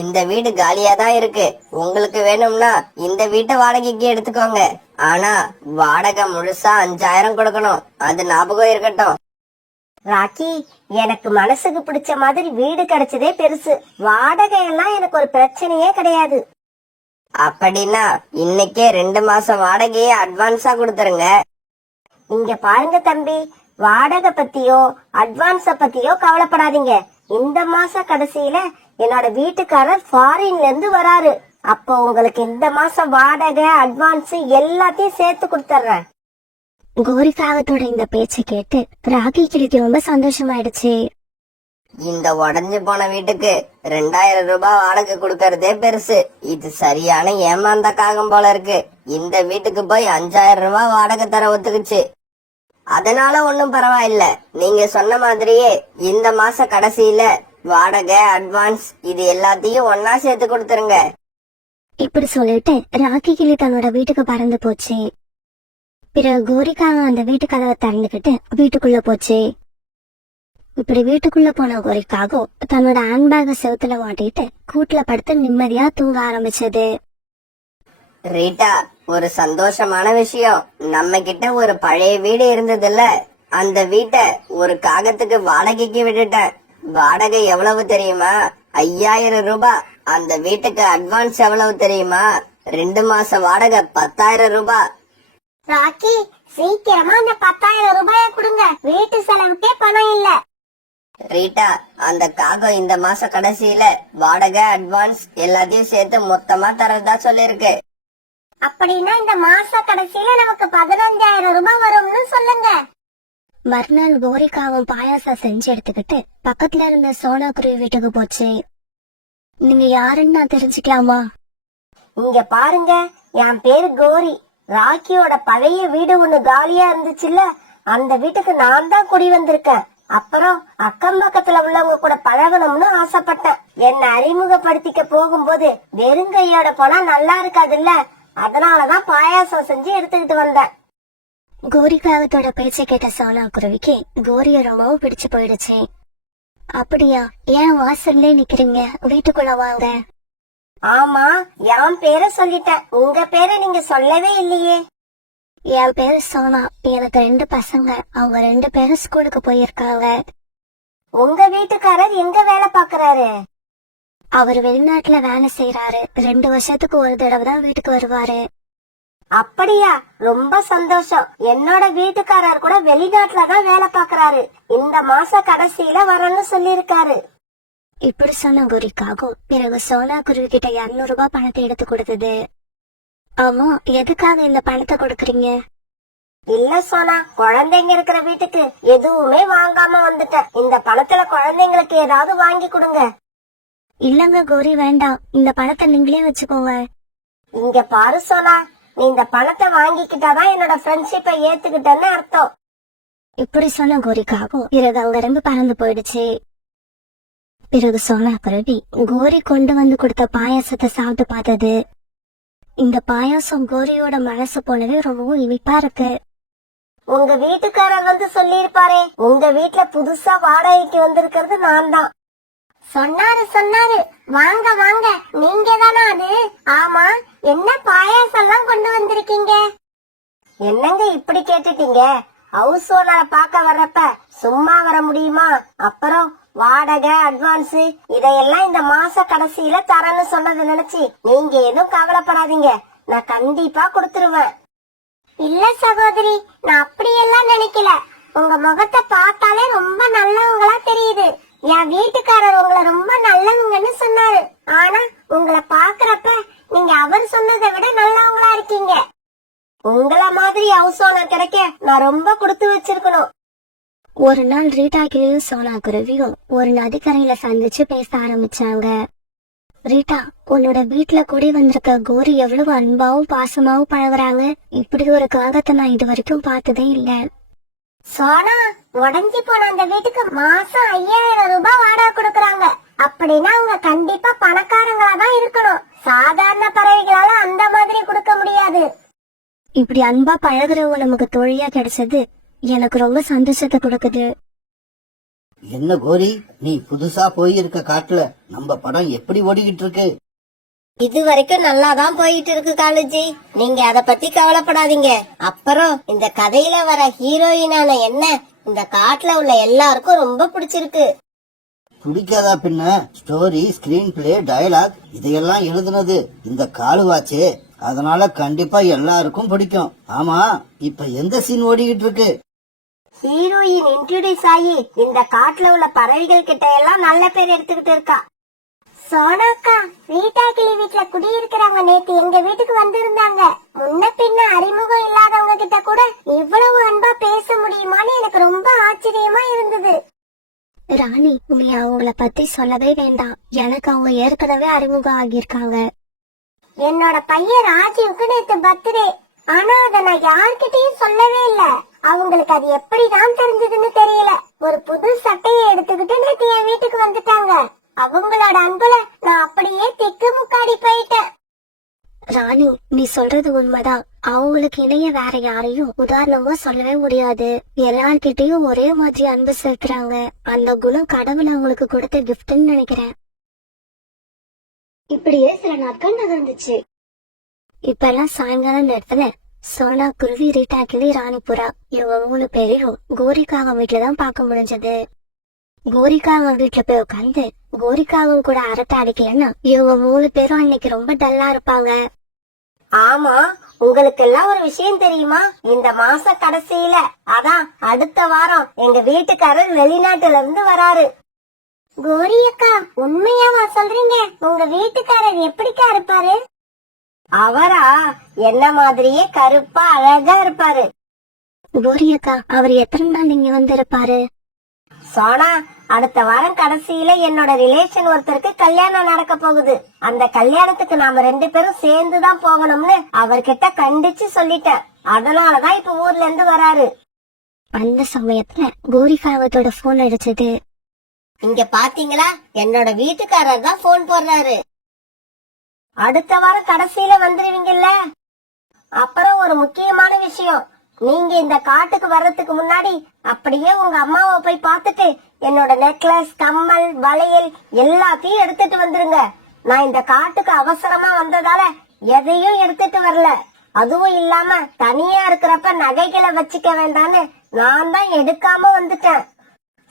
இந்த வீடு காலியா தான் இருக்கு. உங்களுக்கு வேணும்னா இந்த வீட்டை வாடகைக்கு எடுத்துக்கோங்க. ஆனா வாடகை முழுசா 5000 கொடுக்கணும். அது ஞாபகம் இருக்கட்டும். ராக்கி, எனக்கு மனசுக்கு பிடிச்ச மாதிரி வீடு கிடைச்சதே பெருசு. வாடகை எல்லாம் எனக்கு ஒரு பிரச்சனையே கிடையாது. அப்படின்னா இன்னைக்கே 2 மாசம் வாடகையே அட்வான்ஸா கொடுத்துருங்க. இங்க பாருங்க தம்பி, வாடகை பத்தியோ அட்வான்ஸ பத்தியோ கவலைப்படாதீங்க. இந்த மாச கடைசியில என்னோட வீட்டுக்காரர் ஃபாரின்ல இருந்து வராரு. அப்போ உங்களுக்கு இந்த மாசம் வாடகை அட்வான்ஸ் எல்லாத்தையும் சேர்த்து கொடுத்துறேன். கோரிக்காகத்தோட இந்த பேச்சை கேட்டு ராக்கி கிளிக்கு ரொம்ப சந்தோஷமாயிடுச்சு. இந்த உடஞ்சு போன வீட்டுக்கு 2000 ரூபாய் வாடகை கொடுக்கறதே பெருசு. இது சரியான ஏமாந்த காகம் போல இருக்கு. இந்த வீட்டுக்கு போய் 5000 ரூபாய் வாடகை தர ஒத்துக்குச்சு. அதனால ஒண்ணும் பரவாயில்ல. நீங்க சொன்ன மாதிரியே இந்த மாச கடைசியில வாடகை அட்வான்ஸ் இது எல்லாத்தையும் ஒன்னா சேர்த்து கொடுத்துருங்க. இப்படி சொல்லிட்டு ராக்கி கிளி தன்னோட வீட்டுக்கு பறந்து போச்சு. பிறகு கோரிக்காக அந்த வீட்டு கதவை திறந்துகிட்டு வீட்டுக்குள்ள போச்சு. இப்படி வீட்டுக்குள்ள போன கோரிக்காக தன்னோட ஹேண்ட்பேக செவுத்துல மாட்டிட்டு கூட்டுல படுத்து நிம்மதியா தூங்க ஆரம்பிச்சது. ரீட்டா, ஒரு சந்தோஷமான விஷயம். நம்ம கிட்ட ஒரு பழைய வீடு இருந்ததுல்ல, அந்த வீட்டை ஒரு காகத்துக்கு வாடகைக்கு விட்டுட்டேன். வாடகை எவ்வளவு தெரியுமா? 5000 ரூபாய். அந்த வீட்டுக்கு அட்வான்ஸ் எவ்வளவு தெரியுமா? 2 மாச வாடகை 10000 ரூபாய். ராக்கி, சீக்கிரமா அந்த 10000 ரூபாய கொடுங்க. வீட்டு செலவுக்கே பணம் இல்ல. ரீட்டா, அந்த காகம் இந்த மாச கடைசியில வாடகை அட்வான்ஸ் எல்லாத்தையும் சேர்த்து மொத்தமா தரதா சொல்லிருக்கு. அப்படின்னா இந்த மாச கடைசியில நமக்கு 15000 ரூபாய் வரும்னு சொல்லுங்க. மறுநாள் கோரிக்காவும் பாயாசம் செஞ்சு எடுத்துக்கிட்டு பக்கத்துல இருந்த சோனா குருவி வீட்டுக்கு போச்சு. நீங்க யாருன்னு நான் தெரிஞ்சுக்கலாமா? இங்க பாருங்க, என் பேரு கோரி. ராக்கியோட பழைய வீடு ஒண்ணு காலியா இருந்துச்சுல்ல, அந்த வீட்டுக்கு நான் தான் குடி வந்திருக்கேன். அப்புறம் அக்கம் பக்கத்துல உள்ளவங்க கூட பழகணும்னு ஆசைப்பட்டேன். என்ன அறிமுகப்படுத்திக்க போகும்போது வெறுங்கையோட போனா நல்லா இருக்காதுல்ல, அதனாலதான் பாயாசம் செஞ்சு எடுத்துக்கிட்டு வந்தேன். கோரிக்காகத்தோட பேச்சை கேட்ட சோனா குருவிக்கு கோரிய ரொம்பவும் பிடிச்சு போயிடுச்சு. அப்படியா, ஏன் வாசல்லே நிக்கிறீங்க? வீட்டுக்குள்ள வாங்க. ஆமா, என் பேரை சொல்லிட்டேன். உங்க பேரை நீங்க சொல்லவே இல்லையே. என் பேரு சோனா. எனக்கு 2 பசங்க. அவங்க 2 பேரும் ஸ்கூலுக்கு போயிருக்காங்க. உங்க வீட்டுக்காரர் எங்க வேலை பாக்குறாரு? அவர் வெளிநாட்டுல வேலை செய்யறாரு. 2 வருஷத்துக்கு ஒரு தடவை தான் வீட்டுக்கு வருவாரு. அப்படியா? ரொம்ப சந்தோஷம். என்னோட வீட்டுக்காரர் கூட வெளிநாட்டுல தான் வேலை பாக்குறாரு. இந்த மாச கடைசியில வரணும்னு சொல்லிருக்காரு. இப்படி சொன்ன கோரிக்காகும் பிறகு சோனா குருவி கிட்ட 200 ரூபாய் பணத்தை எடுத்து கொடுத்தது. ஆமா, எதுக்காக இந்த பணத்தை கொடுக்கறீங்க? இல்ல சோனா, குழந்தைங்க இருக்கிற வீட்டுக்கு எதுவுமே வாங்காம வந்துட்டேன். இந்த பணத்துல குழந்தைங்களுக்கு ஏதாவது வாங்கி கொடுங்க. இல்லங்க கோரி, வேண்டாம். இந்த பணத்தை நீங்களே வச்சுக்கோங்க. இங்க பாரு சோனா, நீ இந்த பணத்தை வாங்கிக்கிட்டாதான் என்னோட ஃப்ரெண்ட்ஷிப்பை ஏத்துக்கிட்டேன்னு அர்த்தம். இப்படி சொன்ன கோரிக்காகும் பிறகு அங்க இருந்து பறந்து போயிடுச்சு. பிறகு சோனா குருவி கோரி கொண்டு வந்து கொடுத்த பாயாசத்தை சாப்பிட்டு பார்த்தது. இந்த பாயாசம் கோரியோட மனசு போலவே ரொம்பவும் இனிப்பா இருக்கு. உங்க வீட்டுக்காரர் வந்து சொல்லிருப்பாரே, உங்க வீட்டுல புதுசா வாடகைக்கு வந்திருக்கிறது நான் தான். சொன்னாரு, வாங்க வாங்க, நீங்க தானா அது? ஆமா, என்ன பாயாசம் எல்லாம் கொண்டு வந்திருக்கீங்க? என்னங்க இப்படி கேட்டுட்டீங்க? ஹவுஸ் ஓனரை பார்க்க வர்றப்ப சும்மா வர முடியுமா? அப்புறம் வாடகை அட்வான்ஸ் இதையெல்லாம் இந்த மாச கடைசியில தரேன்னு சொன்னதை நினைச்சு நீங்க எதுவும் கவலைப்படாதீங்க. நான் கண்டிப்பா கொடுத்துருவேன். இல்ல சகோதரி, நான் அப்படியெல்லாம் நினைக்கல. உங்க முகத்தை பார்த்தாலே ரொம்ப நல்லவங்களா தெரியுது. என் வீட்டுக்காரர் உங்களை ரொம்ப நல்லவங்கன்னு சொன்னாரு. ஆனா உங்களை பாக்குறப்ப நீங்க அவர் சொன்னதை விட நல்லவங்களா இருக்கீங்க. உங்கள மாதிரி ஹவுஸ் ஓனர் கிடைக்க நான் ரொம்ப கொடுத்து வச்சிருக்கணும். ஒரு நாள் ரீட்டா கிளியும் சோனா குருவியும் ஒரு நதிக்கரையில சந்திச்சு பேச ஆரம்பிச்சாங்க. ரீட்டா, உன்னோட வீட்டுல கூடி வந்திருக்க கோரி எவ்வளவு அன்பாவும் பாசமாவும் பழகுறாங்க. இப்படி ஒரு காகத்தை நான் இது வரைக்கும் பார்த்ததே இல்ல. சோனா, உடஞ்சி போன அந்த வீட்டுக்கு மாசம் 5000 ரூபாய் வாடகை கொடுக்கறாங்க. அப்படின்னா அவங்க கண்டிப்பா பணக்காரங்களா தான் இருக்கணும். சாதாரண பறவைகளால அந்த மாதிரி கொடுக்க முடியாது. இப்படி அன்பா பழகுறவங்க நமக்கு தோழியா கிடைச்சது எனக்கு ரொம்ப சந்தோஷத்தை கொடுக்குது. என்ன கோரி, நீ புதுசா போயிருக்க காட்டுல நம்ம படம் எப்படி ஓடிக்கிட்டு இருக்கு? இது வரைக்கும் நல்லாதான் போயிட்டு இருக்கு காலேஜி. நீங்க அத பத்தி கவலைப்படாதீங்க. அப்புறம் இந்த கதையில வர ஹீரோயினான என்ன இந்த காட்டுல உள்ள எல்லாருக்கும் ரொம்ப பிடிச்சிருக்கு. பிடிக்காதா பின்ன? ஸ்டோரி, ஸ்கிரீன் பிளே, டயலாக் இதையெல்லாம் எழுதுனது இந்த காலுவாச்சே, அதனால கண்டிப்பா எல்லாருக்கும் பிடிக்கும். ஆமா, இப்ப எந்த சீன் ஓடிக்கிட்டு இருக்கு? ஹீரோயின் இன்ட்ரோடியூஸ் ஆகி இந்த காட்டுல உள்ள பறவைகள் கிட்ட எல்லாம் நல்ல பேர் எடுத்துக்கிட்டு இருக்கா. சோனாக்கா, ரீட்டா கிளி வீட்டுல குடியிருக்கிறவங்க நேத்து எங்க வீட்டுக்கு வந்திருந்தாங்க. முன்ன பின்ன அறிமுகம் இல்லாதவங்க கிட்ட கூட இவ்வளவு அன்பா பேச முடியுமான்னு எனக்கு ரொம்ப ஆச்சரியமா இருந்தது. ராணி, நீ அவங்கள பத்தி சொல்லவே வேண்டாம். எனக்கு அவங்க ஏற்கனவே அறிமுகம் ஆகியிருக்காங்க. என்னோட பையன் ராஜீவுக்கு நேத்து பர்த்டே. ஆனா அத நான் யார்கிட்டயும் சொல்லவே இல்ல. அவங்களுக்கு அது எப்படிதான் தெரிஞ்சதுன்னு தெரியல. ஒரு புது சட்டையை எடுத்துக்கிட்டு நேத்து என் வீட்டுக்கு வந்துட்டாங்க. அவங்களோட அன்புல நான் அப்படியே திக்கு முக்காடி போயிட்டேன். ராணி, நீ சொல்றது உண்மைதான். அவங்களுக்கு இணைய வேற யாரையும் உதாரணமா சொல்லவே முடியாது. எல்லார்கிட்டயும் ஒரே மாதிரி அன்பு செலுத்துறாங்க. அந்த குணம் கடவுள் அவங்களுக்கு கொடுத்த கிஃப்ட்னு நினைக்கிறேன். இப்படியே சில நாட்கள் நகர்ந்துச்சு. இப்ப எல்லாம் சாயங்காலம் நேரத்துல சோனா, குருவி, ரீட்டா கிளி, ராணிபுரா இவங்க 3 பேரையும் கோரிக்காக வீட்டுலதான் பார்க்க முடிஞ்சது. கோரிக்காக வீட்டுல போய் உட்காந்து கோரிக்காவும் கூட அரட்டை அடிக்கலன்னா இவங்க 3 பேரும் அன்னைக்கு ரொம்ப டல்லா இருப்பாங்க. ஆமா, உங்களுக்கு எல்லாம் ஒரு விஷயம் தெரியுமா? இந்த மாச கடைசியில, அதான் அடுத்த வாரம் எங்க வீட்டுக்காரர் வெளிநாட்டுல இருந்து வராரு. கோரி அக்கா, உண்மையாவா சொல்றீங்க? உங்க வீட்டுக்காரர் எப்படிக்கா இருப்பாரு? அவரா என்ன மாதிரியே கருப்பா அழகா இருப்பாரு. கோரி அக்கா, அவர் எத்தனை நாள் இங்க வந்து இருப்பாரு? சோனா, அடுத்த வாரம் கடைசியில என்னோட ரிலேஷன் ஒருத்தருக்கு கல்யாணம் நடக்க போகுது. அந்த கல்யாணத்துக்கு நாம 2 பேரும் சேர்ந்துதான் போகணும்னு அவர்கிட்ட கண்டிச்சு சொல்லிட்டேன். அதனாலதான் இப்ப ஊர்ல இருந்து வராரு. அந்த சமயத்துல கோரிக்காவத்தோட போன் அடிச்சது. இங்க பாத்தீங்களா, என்னோட வீட்டுக்காரர் தான் போன் போடுறாரு. அடுத்த வாரம் கடைசியில வந்துருவீங்கல்ல? அப்புறம் ஒரு முக்கியமான விஷயம், நீங்க இந்த காட்டுக்கு வர்றதுக்கு முன்னாடி அப்படியே உங்க அம்மாவை போய் பார்த்துட்டு என்னோட நெக்லஸ், கம்மல், வளையல் எல்லாத்தையும் எடுத்துட்டு வந்துருங்க. நான் இந்த காட்டுக்கு அவசரமா வந்ததால எதையும் எடுத்துட்டு வரல. அதுவும் இல்லாம தனியா இருக்கிறப்ப நகைகளை வச்சுக்க வேண்டான்னு நான் தான் எடுக்காம வந்துட்டேன்.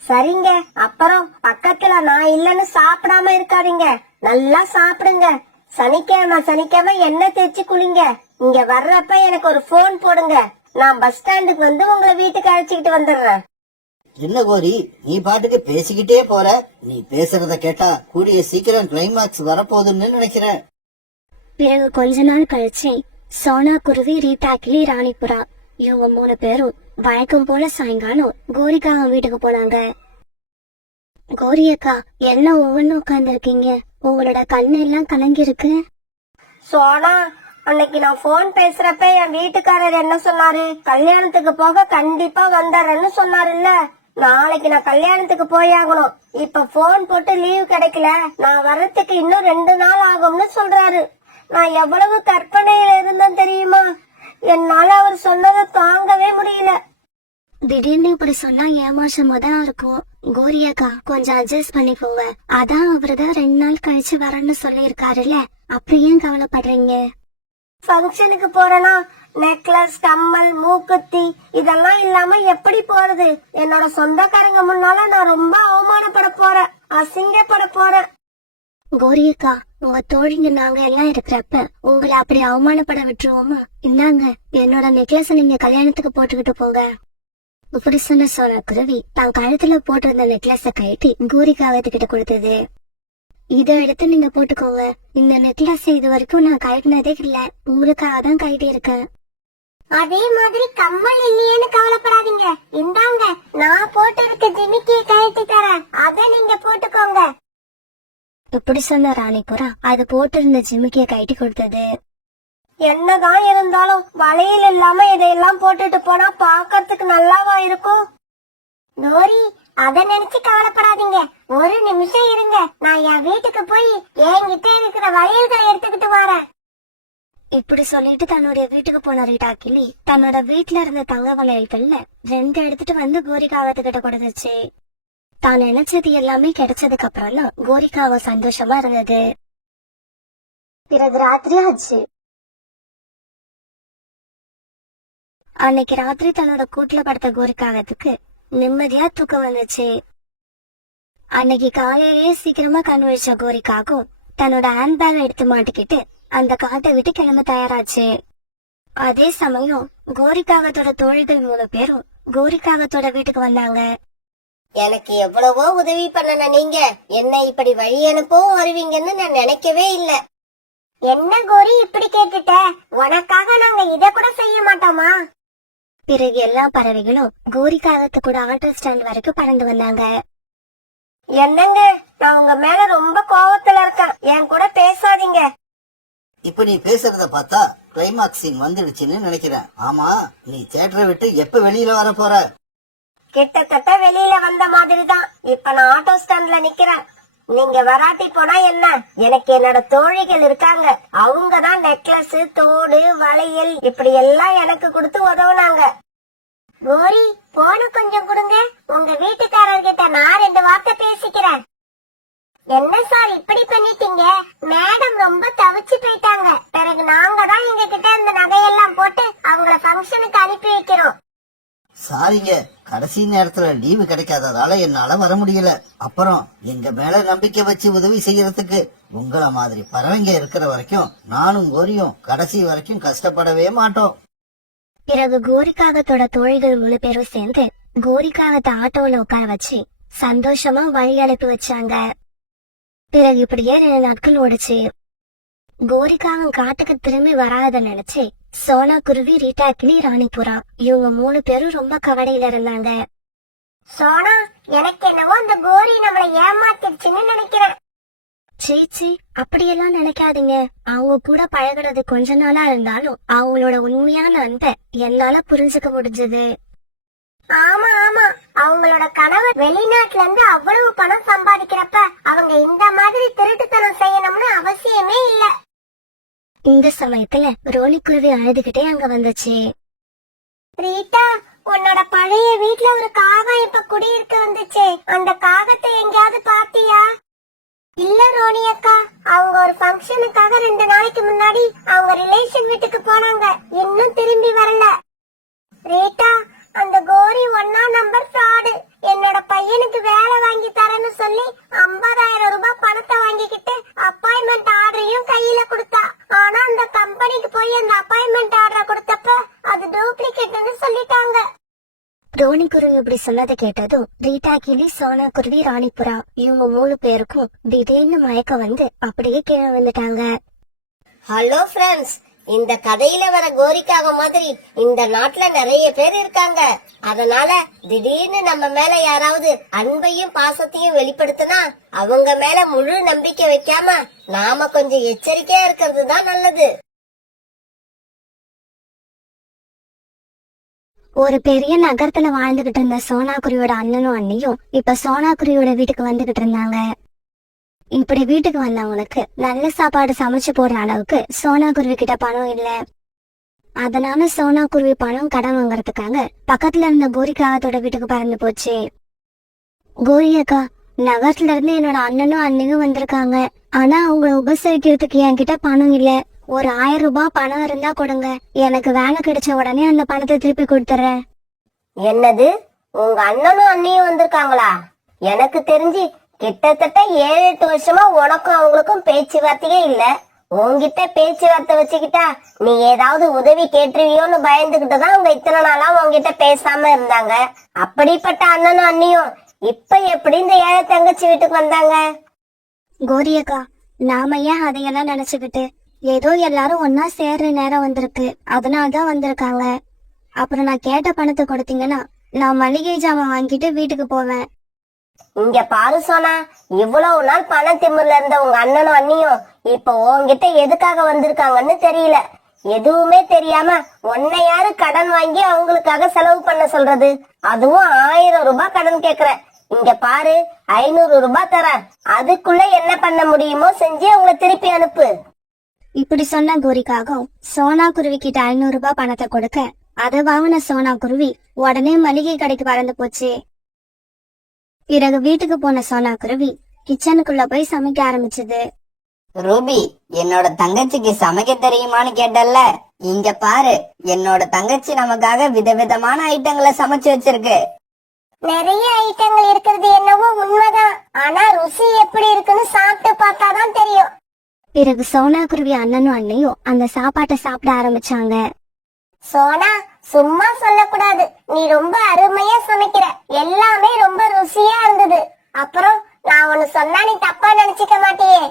சரிங்க, அப்புறம் பக்கத்துல நான் இல்லன்னு சாப்பிடாம இருக்காதீங்க. நல்லா சாப்பிடுங்க. சனிக்கிழமை எண்ணெய் தேய்ச்சி குளிங்க. இங்க வர்றப்ப எனக்கு ஒரு போன் போடுங்க. நான் பஸ் ஸ்டாண்டுக்கு வந்து உங்களை வீட்டுக்கு அழைச்சிக்கிட்டு வந்துடுறேன். என்ன கோரி, நீ பாட்டுக்கு பேசிக்கிட்டே போற? நீ பேசுறத கேட்டா கூடிய சீக்கிரம் கிளைமாக்ஸ் வரப்போகுதுன்னு நினைக்கிறேன். பிறகு கொஞ்ச நாள் கழிச்சு சோனா, குருவி, ரீட்டா கிளி, ராணிபுரா இவங்க 3 பேரும் வழக்கம் போல சாயங்காலம் கோரிக்காக வீட்டுக்கு போனாங்க. கோரி அக்கா, என்ன ஒவ்வொன்னு உட்கார்ந்து இருக்கீங்க? உங்களோட கண்ணு எல்லாம் கலங்கி இருக்கு. சோனா, அன்னைக்கு நான் போன் பேசுறப்ப என் வீட்டுக்காரர் என்ன சொன்னாரு? கல்யாணத்துக்கு போக கண்டிப்பா வந்துடுறேன்னு சொன்னாருல்ல. நாளைக்கு நான் கல்யாணத்துக்கு போயாகணும். இப்ப போன் போட்டு லீவ் கிடைக்கல, நான் வர்றதுக்கு இன்னும் 2 நாள் ஆகும்னு சொல்றாரு. நான் எவ்வளவு கற்பனையில இருந்தேன் தெரியுமா? என்னால அவர் சொன்னதை தாங்கவே முடியல. திடீர்னு இப்படி சொன்னா ஏமாற்றமா தான் இருக்கும். கோரி அக்கா, கொஞ்சம் அட்ஜஸ்ட் பண்ணிக்கோங்க. அதான் அவருதான் 2 நாள் கழிச்சு வரேன்னு சொல்லியிருக்காருல்ல, அப்படி ஏன் கவலைப்படுறீங்க? ஃபங்க்ஷனுக்கு போறேனா நெக்லஸ், கம்மல், மூக்குத்தி இதெல்லாம் இல்லாம எப்படி போறது? என்னோட சொந்தக்காரங்க முன்னால நான் ரொம்ப அவமானப்பட போறேன், அசிங்கப்பட போறேன். கோரி அக்கா, உங்க தோழிங்க நாங்க எல்லாம் இருக்கிறப்ப உங்களை அப்படி அவமானப்பட விட்டுருவோமா? இந்தாங்க, என்னோட நெக்லஸ் நீங்க கல்யாணத்துக்கு போட்டுக்கிட்டு போங்க. இப்படி சொன்ன சோனா குருவி தான் கழுத்துல போட்டிருந்த நெக்லஸ கழட்டி கோரிக்காவத்துக்கிட்ட கொடுத்தது. இதை எடுத்து நீங்க போட்டுக்கோங்க. இந்த நெக்லஸ் இது வரைக்கும் நான் கழட்டினதே இல்ல, உங்களுக்காக தான் கழட்டி இருக்கேன். அதே மாதிரி கம்மல் இல்லையேன்னு கவலைப்படாதீங்க. இந்தாங்க, நான் போட்டு இருக்க ஜிமிக்கியை கழட்டி தரேன், அதை நீங்க போட்டுக்கோங்க. இப்படி சொன்ன ராணிபுரா அது போட்டிருந்த ஜிமிக்கிய கழட்டி கொடுத்தது. என்னதான் இருந்தாலும் வளையல் இல்லாம இதையெல்லாம் போட்டுட்டு போனா பாக்கிறதுக்கு நல்லாவா இருக்கும்? கோரி, அத நினைச்சு கவலைப்படாதீங்க. ஒரு நிமிஷம் இருங்க, நான் என் வீட்டுக்கு போய் என்கிட்ட இருக்கிற வளையல்களை எடுத்துக்கிட்டு வரேன். இப்படி சொல்லிட்டு தன்னுடைய வீட்டுக்கு போன ரீட்டா கிளி தன்னோட வீட்டுல இருந்த தங்க வளையல்கள்ல 2 எடுத்துட்டு வந்து கோரிக்காவத்துக்கிட்ட கொடுத்துச்சு. தான் நினைச்சது எல்லாமே கிடைச்சதுக்கு அப்புறம் தான் கோரிக்காவ சந்தோஷமா இருந்தது. பிறகு ராத்திரி ஆச்சு. அன்னைக்கு ராத்திரி தன்னோட கூட்டுல படுத்த கோரிக்காகத்துக்கு நிம்மதியா தூக்கம் வந்துச்சு. அன்னைக்கு காலையிலேயே சீக்கிரமா கண் விழிச்ச கோரிக்காகும் தன்னோட ஹேண்ட்பேக் எடுத்து மாட்டிக்கிட்டு அந்த காட்டை விட்டு கிளம்ப தயாராச்சு. அதே சமயம் கோரிக்காகத்தோட தோழிகள் 3 பேரும் கோரிக்காகத்தோட வீட்டுக்கு வந்தாங்க. எனக்கு எவ்வளவோ உதவி பண்ணன நீங்க என்ன இப்படி வழி அனுப்பவும் வருவீங்கன்னு நான் நினைக்கவே இல்ல. என்ன கோரி இப்படி கேட்டுட்ட? உனக்காக நாங்க இத கூட செய்ய மாட்டோமா? பிறகு எல்லா பறவைகளும் கோரிக்காகத்து கூட ஆட்டோ ஸ்டாண்ட் வரைக்கும் பறந்து வந்தாங்க. என்னங்க, நான் உங்க மேல ரொம்ப கோவத்துல இருக்கேன். என் கூட பேசாதீங்க. இப்ப நீ பேசுறத பார்த்தா கிளைமாக்ஸ் சீன் வந்துடுச்சுன்னு நினைக்கிறேன். ஆமா, நீ தியேட்டரை விட்டு எப்ப வெளியில வர போற? கிட்டத்தட்ட வெளியில வந்த மாதிரி தான். இப்ப நான் ஆட்டோ ஸ்டாண்ட்ல நிக்கிறேன். நீங்க வராட்டி போனா என்ன? எனக்கு என்னோட தோழிகள் இருக்காங்க. அவங்க தான் நெக்லஸ், தோடு, வளையல் இப்படி எல்லாம் எனக்கு கொடுத்து உதவுனாங்க. கோரி, போன கொஞ்சம் கொடுங்க. உங்க வீட்டுக்காரர்கிட்ட நான் 2 வார்த்தை பேசிக்கிறேன். என்ன சார் இப்படி பண்ணிட்டீங்க? மேடம் ரொம்ப தவிச்சு போயிட்டாங்க. பிறகு நாங்க தான் எங்க கிட்ட இந்த நகையெல்லாம் போட்டு அவங்கள ஃபங்க்ஷனுக்கு அனுப்பி வைக்கிறோம். சாரிங்க, கடைசி நேரத்துல லீவு கிடைக்காததால என்னால வர முடியல. அப்புறம் எங்க மேல நம்பிக்கை வச்சு உதவி செய்யறதுக்கு உங்கள மாதிரி பறவைங்க இருக்கிற வரைக்கும் நானும் கோரியும் கடைசி வரைக்கும் கஷ்டப்படவே மாட்டோம். பிறகு கோரிக்காகத்தோட தோழிகள் 3 பேரும் சேர்ந்து கோரிக்காகத்தை ஆட்டோல உட்கார வச்சு சந்தோஷமா வழி அனுப்பி வச்சாங்க. பிறகு இப்படியே 2 நாட்கள் ஓடுச்சு. கோரிக்காகம் காட்டுக்கு திரும்பி வராத நினைச்சு சோனா குருவி, ரீட்டா கிளி, ராணிபுரா இவங்க 3 பேரும் ரொம்ப கவலையில இருந்தாங்க. சோனா, எனக்கு என்னவோ அந்த கோரி நம்மள ஏமாத்திடுச்சுன்னு நினைக்கிறேன். சீச்சி, அப்படியெல்லாம் நினைக்காதீங்க. அவங்க கூட பழகுறது கொஞ்ச நாளா இருந்தாலும் அவங்களோட உண்மையான அன்பை என்னால புரிஞ்சுக்க முடிஞ்சது. ஆமா ஆமா, அவங்களோட கணவர் வெளிநாட்டுல இருந்து அவ்வளவு பணம் சம்பாதிக்கிறப்ப அவங்க இந்த மாதிரி திருட்டுத்தனம் செய்யணும்னு அவசியமே இல்ல. இந்த சமயத்துல ரோனிக்குருவி அழுதுகிட்டே அங்க வந்துச்சு. ரீட்டா, உன்னோட பழைய வீட்ல ஒரு காகம் இப்ப குடியிருக்க வந்துச்சு. அந்த காகத்தை எங்கயாவது பாத்தியா? இல்ல ரோனி அக்கா, அவங்க ஒரு ஃபங்க்ஷனுக்காக 2 நாளைக்கு முன்னாடி அவங்க ரிலேஷன் வீட்டுக்கு போனாங்க. இன்னும் திரும்பி வரல. ரீட்டா, அந்த கோரி 1ஆம் நம்பர் ஃப்ராடு. என்னோட பையனுக்கு வேலை வாங்கி தரேன்னு சொல்லி 50,000 ரூபாய் பணத்தை வாங்கிக்கிட்டு அப்பாயின்மெண்ட் ஆர்டரையும் கையில கொடுத்தா. ஆனா அந்த கம்பெனிக்கு போய் அந்த அப்பாயின்மெண்ட் ஆர்டரை கொடுத்தப்ப அது டூப்ளிகேட்னு சொல்லிட்டாங்க. ரோனிக்குருவி இப்படி சொன்னதை கேட்டதும் ரீட்டா கிளி, சோனா குருவி, ராணிபுரா இவங்க 3 பேருக்கும் திடீர்னு மயக்கம் வந்து அப்படியே கீழே வந்துட்டாங்க. ஹலோ ஃப்ரெண்ட்ஸ், இந்த கதையில வர கோரிக்காக மாதிரி இந்த நாட்டுல நிறைய பேர் இருக்காங்க. அதனால திடீர்னு நம்ம மேல யாராவது அன்பையும் பாசத்தையும் வெளிப்படுத்தினா அவங்க மேல முழு நம்பிக்கை வைக்காம நாம கொஞ்சம் எச்சரிக்கையா இருக்கிறது தான் நல்லது. ஒரு பெரிய நகரத்துல வாழ்ந்துகிட்டு இருந்த சோனா குருவியோட அண்ணனும் அண்ணியும் இப்ப சோனா குருவியோட வீட்டுக்கு வந்துகிட்டு இருந்தாங்க. இப்படி வீட்டுக்கு வந்தவங்களுக்கு நல்ல சாப்பாடு சமைச்சு போடுற அளவுக்கு சோனா குருவி கிட்ட பணம் இல்ல. அதனால சோனா குருவி பணம் கடன் வாங்கறதுக்காக பக்கத்துல இருந்த கோரிக்காகத்தோட வீட்டுக்கு பறந்து போச்சு. கோரி அக்கா, நகரத்துல இருந்து என்னோட அண்ணனும் அண்ணியும் வந்திருக்காங்க. ஆனா அவங்கள உபசரிக்கிறதுக்கு என்கிட்ட பணம் இல்ல. ஒரு 1000 ரூபாய் பணம் இருந்தா கொடுங்க. எனக்கு வேலை கிடைச்ச உடனே அந்த பணத்தை திருப்பி கொடுத்துறேன். என்னது, உங்க அண்ணனும் அண்ணியும் வந்திருக்காங்களா? எனக்கு தெரிஞ்சு கிட்டத்தட்ட 7-8 வருஷமா உனக்கும் அவங்களுக்கும் பேச்சுவார்த்தையே இல்ல. உன்கிட்ட பேச்சுவார்த்தை வச்சுக்கிட்டா நீ ஏதாவது உதவி கேட்டுருவியோன்னு பயந்துகிட்டுதான் அவங்க இத்தனை நாளா உன்கிட்ட பேசாம இருந்தாங்க. அப்படிப்பட்ட அண்ணனும் அண்ணியும் இப்ப எப்படி இந்த ஏழை தங்கச்சி வீட்டுக்கு வந்தாங்க? கோரி அக்கா, நாம ஏன் அதையெல்லாம் நினைச்சுக்கிட்டு, ஏதோ எல்லாரும் ஒன்னா சேர்ற நேரம் வந்திருக்கு, அதனாலதான் வந்திருக்காங்க. அப்புறம் நான் கேட்ட பணத்தை கொடுத்தீங்கன்னா நான் மளிகை ஜாமான் வாங்கிட்டு வீட்டுக்கு போவேன். இங்க பாரு சோனா, இவ்வளவு நாள் பண திமிர்ல இருந்த உங்க அண்ணனும் அண்ணியும் இப்ப உன்கிட்ட எதுக்காக வந்திருக்காங்கன்னு தெரியல. எதுவுமே தெரியாம உன்னை யாரு கடன் வாங்கி அவங்களுக்காக செலவு பண்ண சொல்றது? அதுவும் 1000 ரூபாய் கடன் கேக்குற. இங்க பாரு, 500 ரூபாய் தரேன். அதுக்குள்ள என்ன பண்ண முடியுமோ செஞ்சு அவங்கள திருப்பி அனுப்பு. இப்படி சொன்ன கோரிக்காகவும் சோனா குருவி கிட்ட 500 ரூபாய் பணத்தை கொடுக்க அதை வாங்கின சோனா குருவி உடனே மளிகை கடைக்கு பறந்து போச்சு. பிறகு வீட்டுக்கு போன சோனா குருவி கிச்சனுக்குள்ள போய் சமைக்க ஆரம்பிச்சது. ரூபி, என்னோட தங்கச்சிக்கு சமைக்க தெரியுமான்னு கேட்டல்ல, இங்க பாரு, என்னோட தங்கச்சி நமக்காக விதவிதமான ஐட்டங்களை சமைச்சு வச்சிருக்கு. நிறைய ஐட்டங்கள் இருக்கிறது என்னவோ உண்மைதான். ஆனா ருசி எப்படி இருக்குன்னு சாப்பிட்டு பார்த்தாதான் தெரியும். பிறகு சோனா குருவி அண்ணனும் அண்ணியும் அந்த சாப்பாட்டை சாப்பிட ஆரம்பிச்சாங்க. சோனா, சும்மா சொல்லக்கூடாது. நீ ரொம்ப அருமையா சமைக்கிற. எல்லாமே ரொம்ப ருசியா இருந்தது. அப்புறம் நான் ஒன்னு சொன்னா நீ தப்பா நினைச்சுக்க மாட்டியே?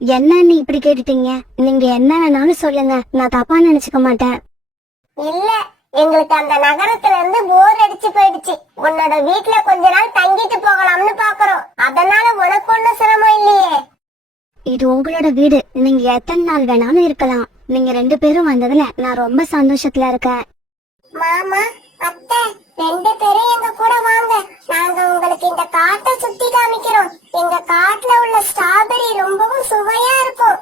என்ன நீ இப்படி கேட்டுட்டீங்க? நீங்க என்ன வேணாலும் சொல்லுங்க, நான் தப்பா நினைச்சுக்க மாட்டேன். இல்ல, எங்களுக்கு அந்த நகரத்துல இருந்து போர் அடிச்சு போயிடுச்சு. உன்னோட வீட்டுல கொஞ்ச நாள் தங்கிட்டு போகலாம்னு பாக்குறோம். அதனால உனக்கு ஒண்ணும் சிரமம் இல்லையே. இது உங்களோட வீடு, நீங்க எத்தனை நாள் வேணாலும் இருக்கலாம். நீங்க 2 பேரும் வந்ததுல நான் ரொம்ப சந்தோஷத்துல இருக்கேன். மாமா, அத்தை, 2 பேரும் எங்க கூட வாங்க. நாங்க உங்களுக்கு இந்த காட்டை சுத்தி காமிக்கிறோம். எங்க காட்டுல உள்ள ஸ்ட்ராபெரி ரொம்பவும் சுவையா இருக்கும்.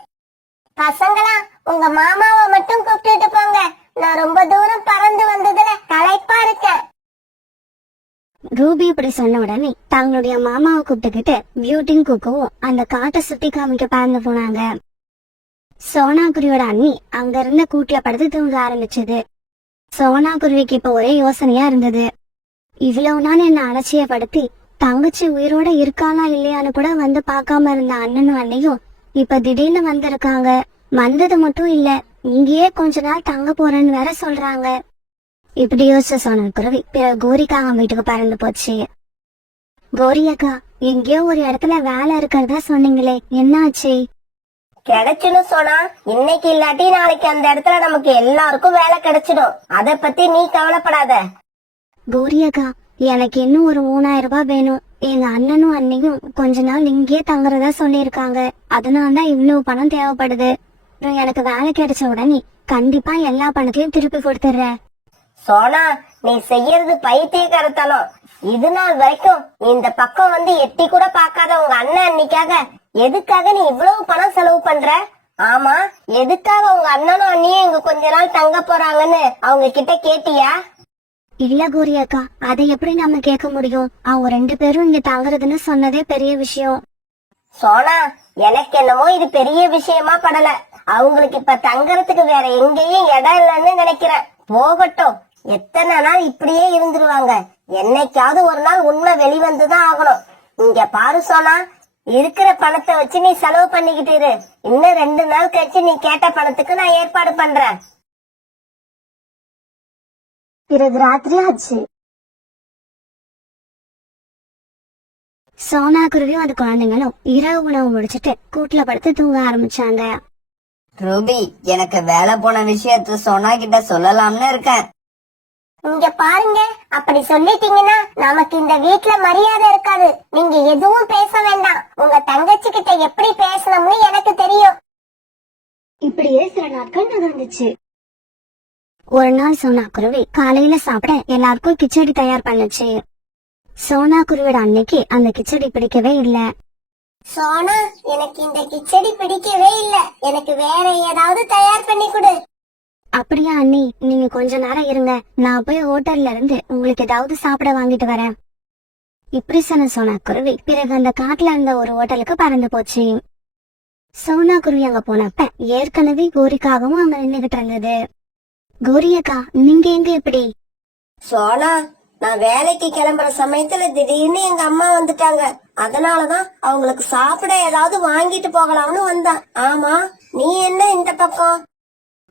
பசங்களா, உங்க மாமாவை மட்டும் கூப்பிட்டுட்டு போங்க. நான் ரொம்ப தூரம் பறந்து வந்ததுல களைப்பா இருக்கேன். ரூபி இப்படி சொன்ன உடனே தங்களுடைய மாமாவை கூப்பிட்டுக்கிட்டு பியூட்டிங் குக்கவும் அந்த காட்டை சுத்தி காமிக்க பறந்து போனாங்க. சோனா குருவியோட அண்ணி அங்க இருந்த கூட்டில படுத்து தூங்க ஆரம்பிச்சது. சோனா குருவிக்கு இப்ப ஒரே யோசனையா இருந்தது. இவ்வளவு நாள் என்ன அலட்சியப்படுத்தி தங்கச்சி உயிரோட இருக்காளா இல்லையான்னு கூட வந்து பார்க்காம இருந்த அண்ணனும் அண்ணியும் இப்ப திடீர்னு வந்திருக்காங்க. வந்தது மட்டும் இல்ல, இங்கேயே கொஞ்ச நாள் தங்க போறேன்னு வேற சொல்றாங்க. இப்படி யோசிச்ச சோனா குருவி பிறகு கோரிக்கா வீட்டுக்கு பறந்து போச்சு. கோரி அக்கா, எங்கேயோ ஒரு இடத்துல வேலை இருக்கிறதா சொன்னீங்களே, என்னாச்சு? கிடைச்சிடும் சோனா. இன்னைக்கு இல்லாட்டி நாளைக்கு அந்த இடத்துல நமக்கு எல்லாருக்கும் வேலை கிடைச்சிடும். அத பத்தி நீ கவலைப்படாத. கோரி அக்கா, எனக்கு இன்னும் ஒரு 3000 ரூபாய் வேணும். எங்க அண்ணனும் அண்ணியும் கொஞ்ச நாள் இங்கேயே தங்குறதா சொல்லியிருக்காங்க. அதனாலதான் இவ்வளவு பணம் தேவைப்படுது. அப்புறம் எனக்கு வேலை கிடைச்ச உடனே கண்டிப்பா எல்லா பணத்தையும் திருப்பி கொடுத்துடுறேன். சோனா, நீ செய்யறது பைத்தியக்காரத்தனம். இது நாள் வரைக்கும் நீ இந்த பக்கம் வந்து எட்டி கூட பாக்காத உங்க அண்ணன் அன்னிக்காக எதுக்காக நீ இவ்வளவு பணம் செலவு பண்ற? ஆமா, எதுக்காக உங்க அண்ணனும் அண்ணியும் இங்க கொஞ்ச நாள் தங்க போறாங்கன்னு அவங்க கிட்ட கேட்டியா? இல்ல கோரி அக்கா, அதை எப்படி நம்ம கேட்க முடியும்? அவங்க 2 பேரும் இங்க தங்குறதுன்னு சொன்னதே பெரிய விஷயம். சோனா, எனக்கு என்னமோ இது பெரிய விஷயமா படல. அவங்களுக்கு இப்ப தங்கறதுக்கு வேற எங்கேயும் இடம் இல்லைன்னு நினைக்கிறேன். போகட்டும், எத்தனை நாள் இப்படியே இருந்துருவாங்க? என்னைக்காவது ஒரு நாள் உண்மை வெளிவந்துதான் ஆகணும். இங்க பாரு சோனா, இருக்கிற பணத்தை வச்சு நீ செலவு பண்ணிக்கிட்டு இரு. இன்னும் 2 நாள் கழிச்சு நீ கேட்ட பணத்துக்கு நான் ஏற்பாடு பண்றேன். பிறகு ராத்திரி ஆச்சு. சோனா குருவியும் அது குழந்தைங்களும் இரவு உணவு முடிச்சிட்டு கூட்டுல படுத்து தூங்க ஆரம்பிச்சாங்க. ரூபி, எனக்கு வேலை போன விஷயத்த சோனா கிட்ட சொல்லலாம்னு இருக்கேன். இங்க பாருங்க, அப்படி சொல்லிட்டீங்கன்னா நமக்கு இந்த வீட்ல மரியாதை இருக்காது. நீங்க எதுவும் பேச வேண்டாம். உங்க தங்கச்சி கிட்ட எப்படி பேசணும்னு எனக்கு தெரியும். இப்படியே சில நாட்கள் நகர்ந்துச்சு. ஒரு நாள் சோனா குருவி காலையில சாப்பிட எல்லாருக்கும் கிச்சடி தயார் பண்ணுச்சு. சோனா குருவியோட அன்னைக்கு அந்த கிச்சடி பிடிக்கவே இல்ல. சோனா, எனக்கு இந்த கிச்சடி பிடிக்கவே இல்ல. எனக்கு வேற ஏதாவது தயார் பண்ணி கொடு. அப்படியா அண்ணி, நீங்க கொஞ்ச நேரம் இருங்க, நான் போய் ஹோட்டல்ல இருந்து உங்களுக்கு ஏதாவது சாப்பிட வாங்கிட்டு வரேன். இப்படி சொன்ன சோனா குருவி பிறகு அந்த காட்டுல இருந்த ஒரு ஹோட்டலுக்கு பறந்து போச்சு. சோனா குருவி அங்க போனப்ப ஏற்கனவே கோரிக்காகவும் அங்க நின்னுகிட்டு இருந்தது. கோரி அக்கா, நீங்க எங்க எப்படி? சோனா, நான் வேலைக்கு கிளம்புற சமயத்துல திடீர்னு எங்க அம்மா வந்துட்டாங்க. அதனாலதான் அவங்களுக்கு சாப்பிட ஏதாவது வாங்கிட்டு போகலாம்னு வந்தேன். ஆமா, நீ என்ன இந்த பக்கம்?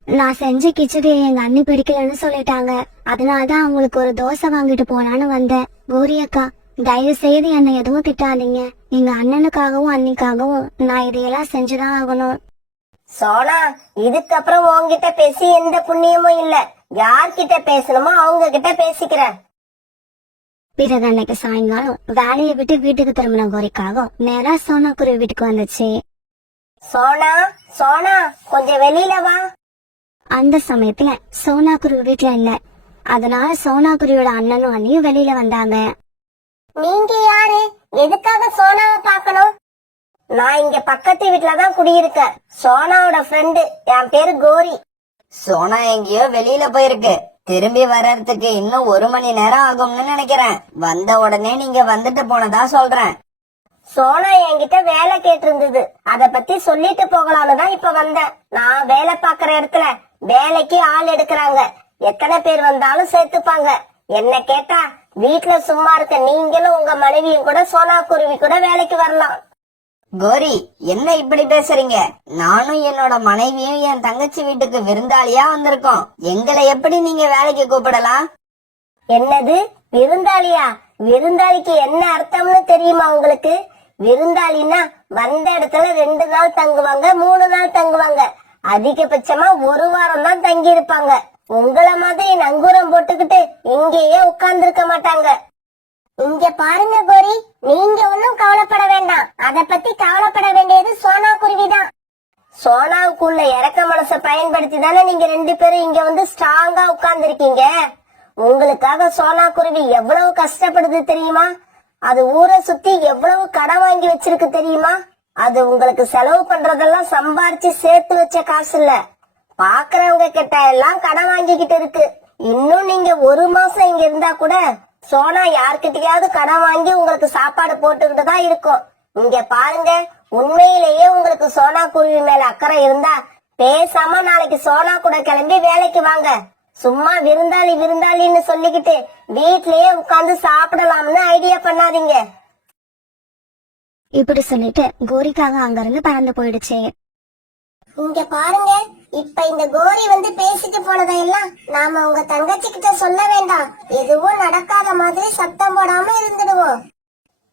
நான் செஞ்ச கிச்சடியை எங்க அண்ணி பிடிக்கலன்னு சொல்லிட்டாங்க. அதனாலதான் அவங்களுக்கு ஒரு தோசை வாங்கிட்டு போலான்னு வந்தேன். கோரி அக்கா, தயவு செய்து என்ன எதுவும் திட்டாதீங்க. எங்க அண்ணனுக்காகவும் அண்ணிக்காகவும் நான் இதையெல்லாம் செஞ்சுதான் ஆகணும். சோனா, இதுக்கப்புறம் உன்கிட்ட பேசி எந்த புண்ணியமும் இல்ல. யார்கிட்ட பேசணுமோ அவங்க கிட்ட பேசிக்கிறேன். பிறகு அன்னைக்கு சாயங்காலம் வேலையை விட்டு வீட்டுக்கு திரும்பின கோரிக்காகவும் நேரா சோனா குருவி வீட்டுக்கு வந்துச்சு. சோனா, சோனா, கொஞ்சம் வெளியில வா. அந்த சமயத்துல சோனா குருவி வீட்டுல இல்ல. அதனால சோனா குருவியோட அண்ணனும் அண்ணியும் வெளியில வந்தாங்க. நீங்க யாரு? எதுக்காக சோனாவை பார்க்கணும்? நான் இங்க பக்கத்து வீட்டுலதான் குடியிருக்கேன். சோனாவோட ஃப்ரெண்டு. என் பேரு கோரி. சோனா எங்கேயோ வெளியில போயிருக்கு. திரும்பி வர்றதுக்கு இன்னும் 1 மணி நேரம் ஆகும்னு நினைக்கிறேன். வந்த உடனே நீங்க வந்துட்டு போனதா சொல்றேன். சோனா என்கிட்ட வேலை கேட்டிருந்தது, அத பத்தி சொல்லிட்டு போகலான்னு தான் இப்ப வந்தேன். நான் வேலை பாக்குற இடத்துல வேலைக்கு ஆள் எடுக்கிறாங்க. எத்தனை பேர் வந்தாலும் சேர்த்துப்பாங்க. என்ன கேட்டா வீட்டுல சும்மா இருக்க நீங்களும் உங்க மனைவியும் கூட சோனா குருவி கூட வேலைக்கு வரலாம். கோரி, என்ன இப்படி பேசுறீங்க? நானும் என்னோட மனைவியும் என் தங்கச்சி வீட்டுக்கு விருந்தாளியா வந்திருக்கோம். எங்களை எப்படி நீங்க வேலைக்கு கூப்பிடலாம்? என்னது விருந்தாளியா? விருந்தாளிக்கு என்ன அர்த்தம்னு தெரியுமா உங்களுக்கு? விருந்தாளின்னா வந்த இடத்துல 2 நாள் தங்குவாங்க, 3 நாள் தங்குவாங்க, அதிகபட்சமா 1 வாரம் தான் தங்கி இருப்பாங்க. உங்கள மாதிரி நங்கூரம் போட்டுக்கிட்டு இங்கேயே உட்கார்ந்து இருக்க மாட்டாங்க. இங்க பாருங்க கோரி, நீங்க ஒன்னும் கவலைப்பட வேண்டாம். அத பத்தி கவலைப்பட வேண்டியது சோனா குருவிதான். சோனாவுக்குள்ள இறக்க மனசை பயன்படுத்தி தானே நீங்க 2 பேரும் இங்க வந்து ஸ்ட்ராங்கா உட்கார்ந்து இருக்கீங்க. உங்களுக்காக சோனா குருவி எவ்வளவு கஷ்டப்படுது தெரியுமா? அது ஊரை சுத்தி எவ்வளவு கடன் வாங்கி வச்சிருக்கு தெரியுமா? அது உங்களுக்கு செலவு பண்றதெல்லாம் சம்பாரிச்சு சேர்த்து வச்ச காசு இல்ல, பாக்குறவங்க கிட்ட எல்லாம் கடன் வாங்கிக்கிட்டு இருக்கு. இன்னும் நீங்க 1 மாசம் இங்க இருந்தா கூட சோனா யார்கிட்டயாவது கடன் வாங்கி உங்களுக்கு சாப்பாடு போட்டுக்கிட்டு தான் இருக்கும். இங்க பாருங்க, உண்மையிலேயே உங்களுக்கு சோனா குருவி மேல அக்கறை இருந்தா பேசாம நாளைக்கு சோனா கூட கிளம்பி வேலைக்கு வாங்க. சும்மா விருந்தாளி விருந்தாளின்னு சொல்லிக்கிட்டு வீட்லயே உட்கார்ந்து சாப்பிடலாம்னு ஐடியா பண்ணாதீங்க. இப்படி சொல்லிட்டு கோரிக்காக அங்கிருந்து பறந்து போயிடுச்சு. இங்க பாருங்க, இப்ப இந்த கோரி வந்து பேசிட்டு போனதையெல்லாம் நாம உங்க தங்கச்சி கிட்ட சொல்ல வேண்டாம். எதுவும் நடக்காத மாதிரி சத்தம் போடாம இருந்துடுவோம்.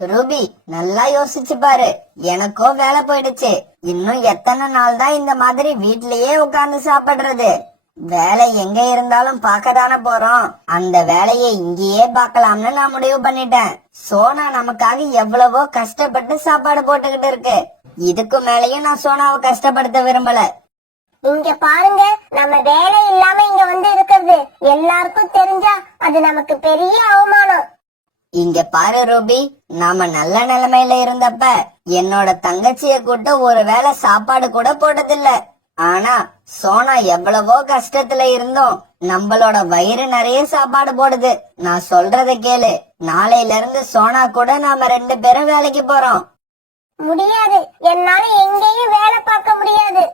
ரூபி, நல்லா யோசிச்சு பாரு. எனக்கோ வேலை போயிடுச்சு. இன்னும் எத்தனை நாள் தான் இந்த மாதிரி வீட்லயே உட்கார்ந்து சாப்பிடுறது? வேலை எங்க இருந்தாலும் பார்க்கதானே போறோம். அந்த வேலையை இங்கேயே பார்க்கலாம்னு நான் முடிவு பண்ணிட்டேன். சோனா நமக்காக எவ்வளவோ கஷ்டப்பட்டு சாப்பாடு போட்டுக்கிட்டு இருக்கு. இதுக்கு மேலயும் நான் சோனாவை கஷ்டப்படுத்த விரும்பல. இங்க பாருங்க, நம்ம வேலை இல்லாம இங்க வந்து இருக்கிறது எல்லாருக்கும் தெரிஞ்சா அது நமக்கு பெரிய அவமானம். இங்க பாரு ரூபி, நாம நல்ல நிலைமையில இருந்தப்ப என்னோட தங்கச்சிய கூட்ட ஒரு வேளை சாப்பாடு கூட போட்டதில்ல. ஆனா சோனா எவ்வளவோ கஷ்டத்துல இருந்தோம் நம்மளோட வயிறு நிறைய சாப்பாடு போடுது. நான் சொல்றத கேளு, நாளையில இருந்து சோனா கூட நாம 2 பேரும் வேலைக்கு போறோம். முடியாது, என்னால எங்கேயும் வேலை பார்க்க முடியாது.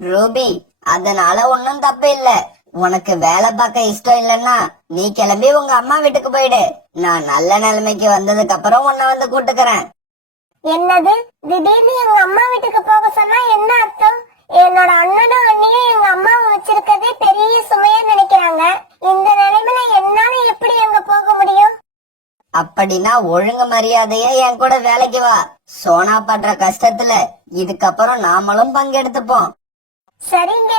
ரூபி, அதனால ஒன்னும் தப்பு இல்ல. உனக்கு வேலை பார்க்க இஷ்டம் இல்லன்னா நீ கிளம்பி உங்க அம்மா வீட்டுக்கு போயிடு. நான் நல்ல நிலைமைக்கு வந்ததுக்கு அப்புறம் உன்னை வந்து கூட்டுக்கிறேன். என்னது, திடீர்னு எங்க அம்மா வீட்டுக்கு போக சொன்னா என்ன அர்த்தம்? என்னோட அண்ணனும் அண்ணியும் எங்க அம்மாவை வச்சிருக்கதே பெரிய சுமையா நினைக்கிறாங்க. இந்த நிலைமையில என்னால எப்படி அங்க போக முடியும்? அப்படின்னா ஒழுங்கு மரியாதையா என் கூட வேலைக்கு வா. சோனா பண்ற கஷ்டத்துல இதுக்கப்புறம் நாமளும் பங்கெடுத்துப்போம். சரிங்க,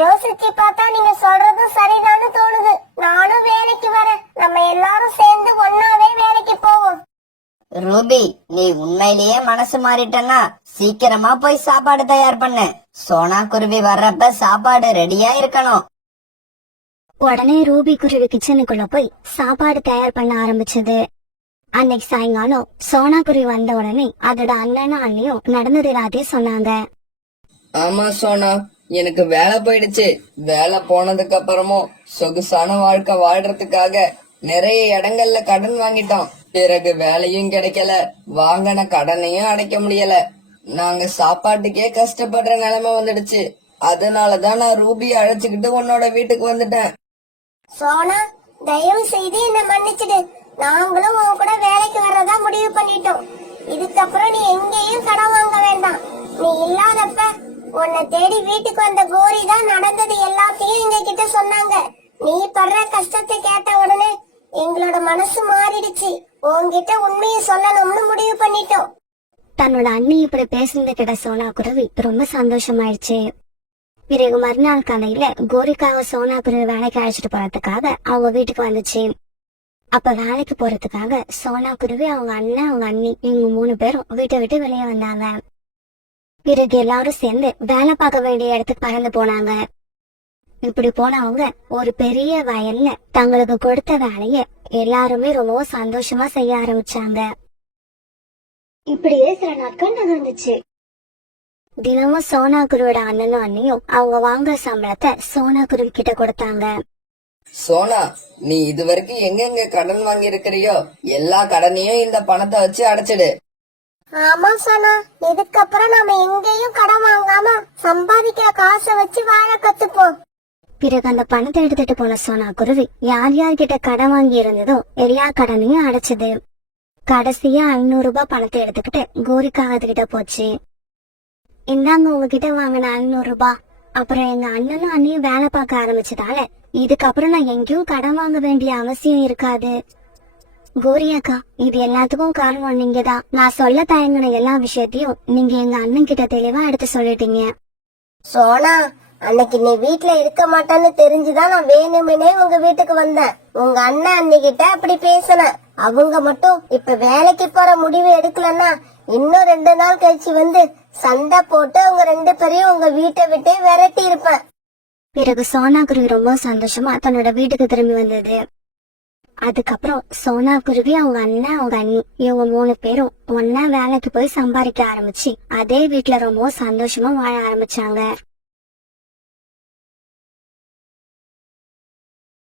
யோசிச்சு பார்த்தா நீங்க சொல்றதும் சரிதான்னு தோணுது. நானும் வேலைக்கு வரேன். நம்ம எல்லாரும் சேர்ந்து ஒன்னாவே வேலைக்கு போவோம். ரூபி, நீ உண்மையிலேயே மனசு மாறிட்டனா சீக்கிரமா போய் சாப்பாடு தயார் பண்ணு. சோனா குருவி வர்றப்ப சாப்பாடு ரெடியா இருக்கணும். உடனே ரூபி குருவி கிச்சனுக்குள்ள போய் சாப்பாடு தயார் பண்ண ஆரம்பிச்சது. அன்னைக்கு சாயங்காலம் சோனா குருவி வந்த உடனே அதோட அண்ணனும் அண்ணியும் நடந்தது எல்லாத்தையும் சொன்னாங்க. ஆமா சோனா, எனக்கு வேலை போயிடுச்சு. வேலை போனதுக்கு அப்புறமும் சொகுசான வாழ்க்கை வாழ்றதுக்காக நிறைய இடங்கள்ல கடன் வாங்கிட்டோம். பிறகு வேலையும் கிடைக்கல, வாங்கின கடனையும் அடைக்க முடியல. நாங்க சாப்பாட்டுக்கே கஷ்டப்படுற நிலைமை வந்துடுச்சு. அதனாலதான் நான் ரூபியை அழைச்சுக்கிட்டு உன்னோட வீட்டுக்கு வந்துட்டேன். சோனா, தயவு செய்து என்ன மன்னிச்சிடு. நாங்களும் உன் கூட வேலைக்கு வர்றதா முடிவு பண்ணிட்டோம். இதுக்கப்புறம் நீ எங்கேயும் கடன் வாங்க வேண்டாம். நீ இல்லாதப்ப உன்னை தேடி வீட்டுக்கு வந்த கோரி தான் நடந்தது எல்லாத்தையும் எங்க கிட்ட சொன்னாங்க. நீ படுற கஷ்டத்தை கேட்ட உடனே எங்களோட மனசு மாறிடுச்சு. உன்கிட்ட உண்மையை சொல்லணும்னு முடிவு பண்ணிட்டோம். தன்னோட அண்ணி இப்படி பேசுனது கிட்ட சோனா குருவி ரொம்ப சந்தோஷமாயிடுச்சு. பிறகு மறுநாள் காலையில கோரிக்காக சோனா குருவி வேலைக்கு அழைச்சிட்டு போறதுக்காக அவங்க வீட்டுக்கு வந்துச்சு. அப்ப வேலைக்கு போறதுக்காக சோனா குருவி, அவங்க அண்ணன், அவங்க அண்ணி இவங்க 3 பேரும் வீட்டை விட்டு வெளியே வந்தாங்க. பிறகு எல்லாரும் சேர்ந்து வேலை பார்க்க வேண்டிய இடத்துக்கு பறந்து போனாங்க. இப்படி போனவங்க ஒரு பெரிய வயல்ல தங்களுக்கு கொடுத்த வேலைய எல்லாருமே ரொம்ப சந்தோஷமா செய்ய ஆரம்பிச்சாங்க. இப்படியே சில நாட்கள் நகர்ந்துச்சு. தினமும் சோனா குருவியோட அண்ணனும் அண்ணியும் அவங்க வாங்குற சம்பளத்தை சோனா குருவி கிட்ட கொடுத்தாங்க. சோனா, நீ இதுவரைக்கும் எங்கெங்க கடன் வாங்கி இருக்கிறியோ எல்லா கடனையும் இந்த பணத்தை வச்சு அடைச்சிடு. ஆமா சோனா, இதுக்கப்புறம் நாம எங்கேயும் கடன் வாங்காம சம்பாதிக்கிற காசை வச்சு வாழ கத்துப்போம். பிறகு அந்த பணத்தை எடுத்துட்டு போன சோனா குருவி யார் யார்கிட்ட கடன் வாங்கி இருந்ததோ எல்லா கடனையும் அடைச்சது. கடைசியா 500 ரூபாய் பணத்தை எடுத்துக்கிட்டு கோரிக்கா அதுகிட்ட போச்சு. இந்தாங்க உங்ககிட்ட வாங்கின 500 ரூபாய். அப்புறம் எங்க அண்ணனும் அண்ணியும் வேலை பார்க்க ஆரம்பிச்சதால இதுக்கப்புறம் நான் எங்கேயும் கடன் வாங்க வேண்டிய அவசியம் இருக்காது. கோரி அக்கா, இது எல்லாத்துக்கும் காரணம் நீங்கதான். நான் சொல்ல தயங்கின எல்லா விஷயத்தையும் நீங்க எங்க அண்ணன் கிட்ட தெளிவா எடுத்து சொல்லிட்டீங்க. சோனா, அன்னைக்கு நீ வீட்ல இருக்க மாட்டேன்னு தெரிஞ்சுதான் நான் வேணுமெனே உங்க வீட்டுக்கு வந்தேன். உங்க அண்ணன் அன்னிக்கிட்ட அப்படி பேசின. அவங்க மட்டும் இப்ப வேலைக்கு போற முடிவு எடுக்கலன்னா இன்னும் 2 நாள் கழிச்சு வந்து சண்டை போட்டு உங்க 2 பேரையும் உங்க வீட்டை விட்டே விரட்டி இருப்பேன். பிறகு சோனா குருவி ரொம்ப சந்தோஷமா தன்னோட வீட்டுக்கு திரும்பி வந்தது. அதுக்கப்புறம் சோனா குருவி, அவங்க அண்ணன், அவங்க அண்ணி இவங்க 3 பேரும் ஒன்னா வேலைக்கு போய் சம்பாதிக்க ஆரம்பிச்சு அதே வீட்டுல ரொம்ப சந்தோஷமா வாழ ஆரம்பிச்சாங்க.